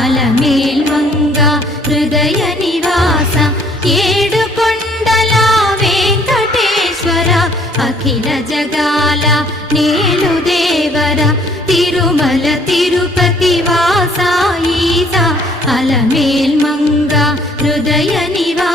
అలమేల్మంగ హృదయ నివాస ఏడుకొండల వెంకటేశ్వర అఖిల జగాల నేలు దేవర తిరుమల తిరుపతి వాస ఈస అలమేల్మంగ హృదయ నివాస